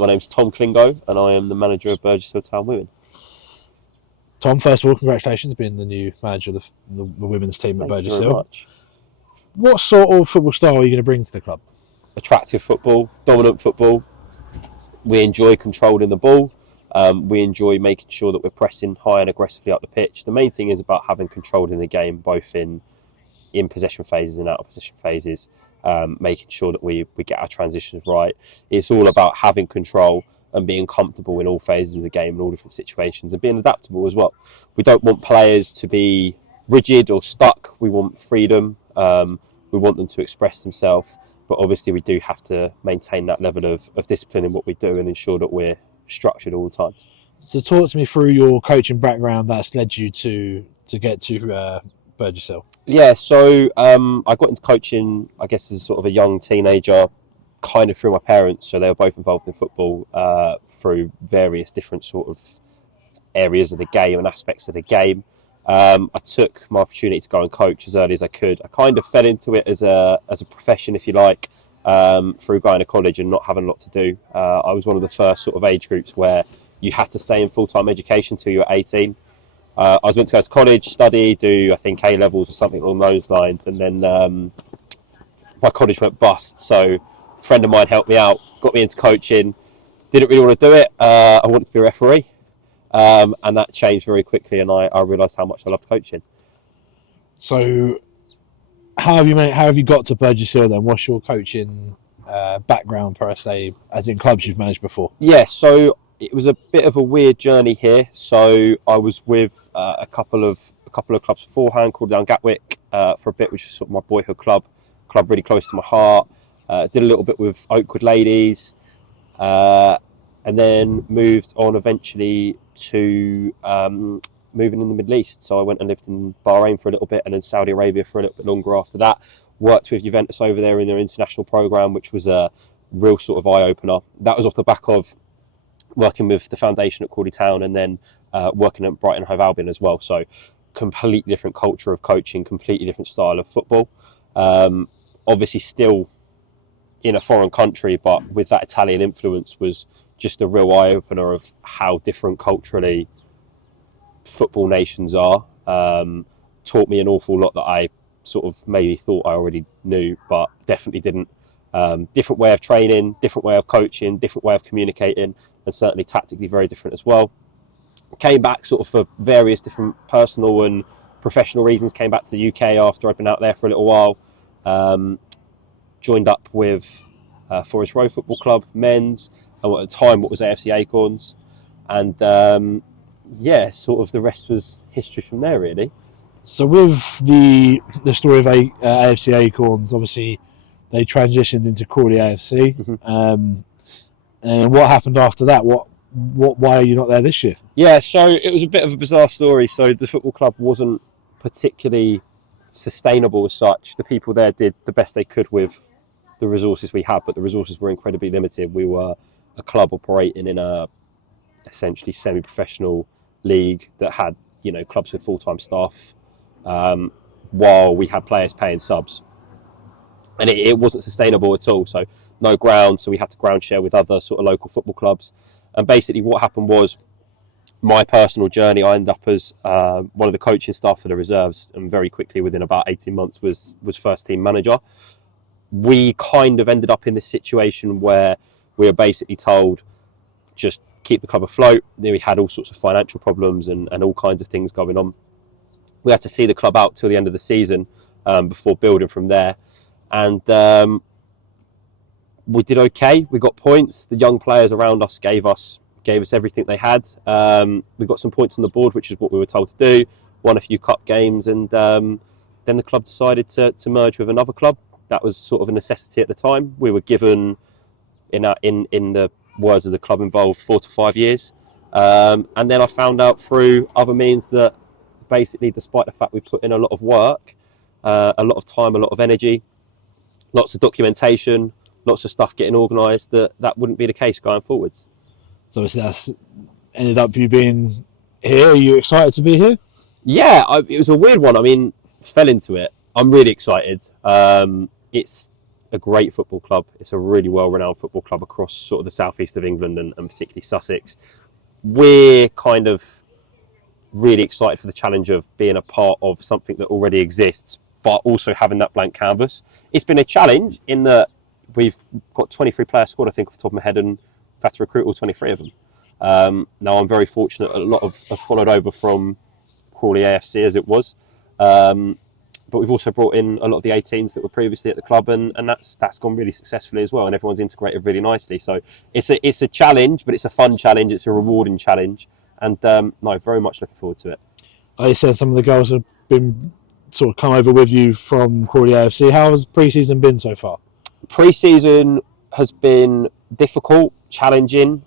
My name's Tom Clingo, and I am the manager of Burgess Hill Women. Tom, first of all, congratulations on being the new manager of the women's team at Burgess Hill. Much. What sort of football style are you going to bring to the club? Attractive football, dominant football. We enjoy controlling the ball. We enjoy making sure that we're pressing high and aggressively up the pitch. The main thing is about having control in the game, both in possession phases and out of possession phases, making sure that we get our transitions right. It's all about having control and being comfortable in all phases of the game in all different situations, and being adaptable as well. We don't want players to be rigid or stuck. We want freedom. We want them to express themselves, but obviously we do have to maintain that level of discipline in what we do and ensure that we're structured all the time. So talk to me through your coaching background that's led you to get to Burgess Hill. Yeah, so I got into coaching, I guess, as sort of a young teenager, kind of through my parents. So they were both involved in football through various different sort of areas of the game and aspects of the game. I took my opportunity to go and coach as early as I could. I kind of fell into it as a profession, if you like, through going to college and not having a lot to do. I was one of the first sort of age groups where you had to stay in full-time education until you were 18. I was meant to go to college, study, do I think A-levels or something along those lines, and then my college went bust. So a friend of mine helped me out, got me into coaching. Didn't really want to do it. I wanted to be a referee, and that changed very quickly, and I realised how much I loved coaching. So how have you got to Burgess Hill then? What's your coaching background per se, as in clubs you've managed before? Yeah, so it was a bit of a weird journey here. So I was with a couple of clubs beforehand, called down Gatwick for a bit, which is sort of my boyhood club really close to my heart. Did a little bit with Oakwood Ladies, and then moved on eventually to moving in the Middle East. So I went and lived in Bahrain for a little bit, and then Saudi Arabia for a little bit longer after that. Worked with Juventus over there in their international programme, which was a real sort of eye-opener. That was off the back of working with the foundation at Crawley Town, and then working at Brighton Hove Albion as well. So completely different culture of coaching, completely different style of football. Obviously still in a foreign country, but with that Italian influence was just a real eye-opener of how different culturally football nations are. Taught me an awful lot that I sort of maybe thought I already knew, but definitely didn't. Different way of training, different way of coaching, different way of communicating, and certainly tactically very different as well. Came back sort of for various different personal and professional reasons, came back to the UK after I'd been out there for a little while. Joined up with Forest Row Football Club, men's, and at the time what was AFC Acorns. And sort of the rest was history from there, really. So with the story of AFC Acorns, obviously they transitioned into Crawley AFC. Mm-hmm. And what happened after that? Why are you not there this year? Yeah, so it was a bit of a bizarre story. So the football club wasn't particularly sustainable as such. The people there did the best they could with the resources we had, but the resources were incredibly limited. We were a club operating in a essentially semi-professional league that had, clubs with full-time staff, while we had players paying subs. And it wasn't sustainable at all. So no ground, so we had to ground share with other sort of local football clubs. And basically what happened was, my personal journey, I ended up as one of the coaching staff for the reserves, and very quickly, within about 18 months, was first team manager. We kind of ended up in this situation where we were basically told, just keep the club afloat. Then we had all sorts of financial problems and all kinds of things going on. We had to see the club out till the end of the season before building from there. And we did okay. We got points. The young players around us gave us everything they had. We got some points on the board, which is what we were told to do. Won a few cup games, and then the club decided to merge with another club. That was sort of a necessity at the time. We were given, in the words of the club involved, 4 to 5 years. And then I found out through other means that basically, despite the fact we put in a lot of work, a lot of time, a lot of energy, lots of documentation, lots of stuff getting organised, that wouldn't be the case going forwards. So that's ended up you being here. Are you excited to be here? Yeah, it was a weird one. I mean, fell into it. I'm really excited. It's a great football club. It's a really well-renowned football club across sort of the southeast of England and particularly Sussex. We're kind of really excited for the challenge of being a part of something that already exists, but also having that blank canvas. It's been a challenge in that we've got 23 players squad, I think, off the top of my head, and we've had to recruit all 23 of them. Now, I'm very fortunate. A lot have followed over from Crawley AFC as it was. But we've also brought in a lot of the 18s that were previously at the club, and that's gone really successfully as well, and everyone's integrated really nicely. So it's a challenge, but it's a fun challenge, it's a rewarding challenge, and no, very much looking forward to it. Like you said, some of the girls have been sort of come over with you from Crawley AFC. How has pre-season been so far? Pre-season has been difficult, challenging,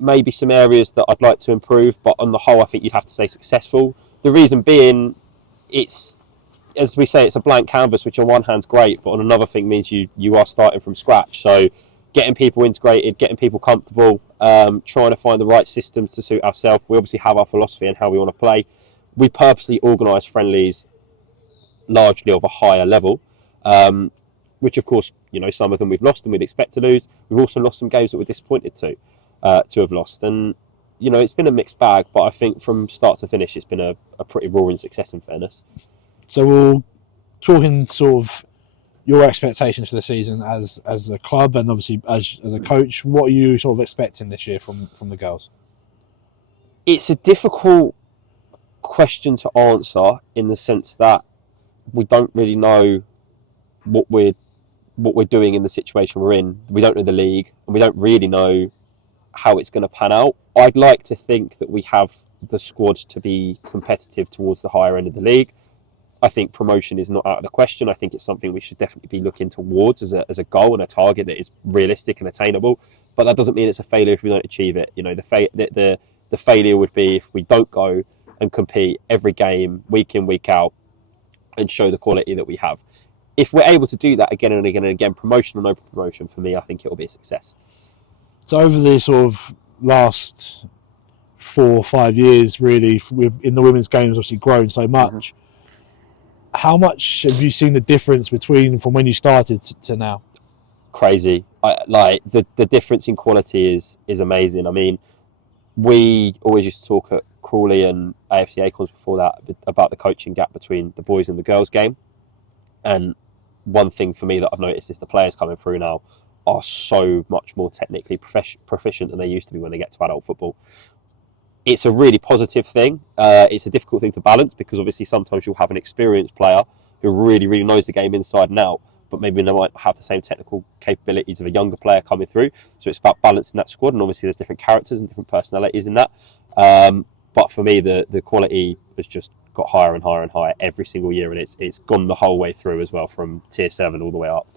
maybe some areas that I'd like to improve, but on the whole I think you'd have to say successful. The reason being, it's, as we say, it's a blank canvas, which on one hand's great, but on another thing means you are starting from scratch. So getting people integrated, getting people comfortable, trying to find the right systems to suit ourselves. We obviously have our philosophy and how we want to play. We purposely organise friendlies largely of a higher level, which of course, you know, some of them we've lost and we'd expect to lose. We've also lost some games that we're disappointed to have lost. And, you know, it's been a mixed bag, but I think from start to finish, it's been a pretty roaring success, in fairness. So we'll talking sort of your expectations for the season as a club and obviously as a coach. What are you sort of expecting this year from the girls? It's a difficult question to answer in the sense that we don't really know what we're doing in the situation we're in. We don't know the league, and we don't really know how it's going to pan out. I'd like to think that we have the squad to be competitive towards the higher end of the league. I think promotion is not out of the question. I think it's something we should definitely be looking towards as a goal and a target that is realistic and attainable. But that doesn't mean it's a failure if we don't achieve it. You know, the failure would be if we don't go and compete every game, week in, week out, and show the quality that we have. If we're able to do that again and again and again, promotion or no promotion, for me, I think it will be a success. So over the sort of last 4 or 5 years, really, in the women's game has obviously grown so much. Mm-hmm. How much have you seen the difference between from when you started to now? Crazy. Like the difference in quality is amazing. I mean, we always used to talk at Crawley and AFC Acorns before that about the coaching gap between the boys and the girls game. And one thing for me that I've noticed is the players coming through now are so much more technically proficient than they used to be when they get to adult football. It's a really positive thing. It's a difficult thing to balance because obviously sometimes you'll have an experienced player who really, really knows the game inside and out, but maybe they might have the same technical capabilities of a younger player coming through. So it's about balancing that squad, and obviously there's different characters and different personalities in that. But for me, the quality has just got higher and higher and higher every single year, and it's gone the whole way through as well, from tier 7 all the way up.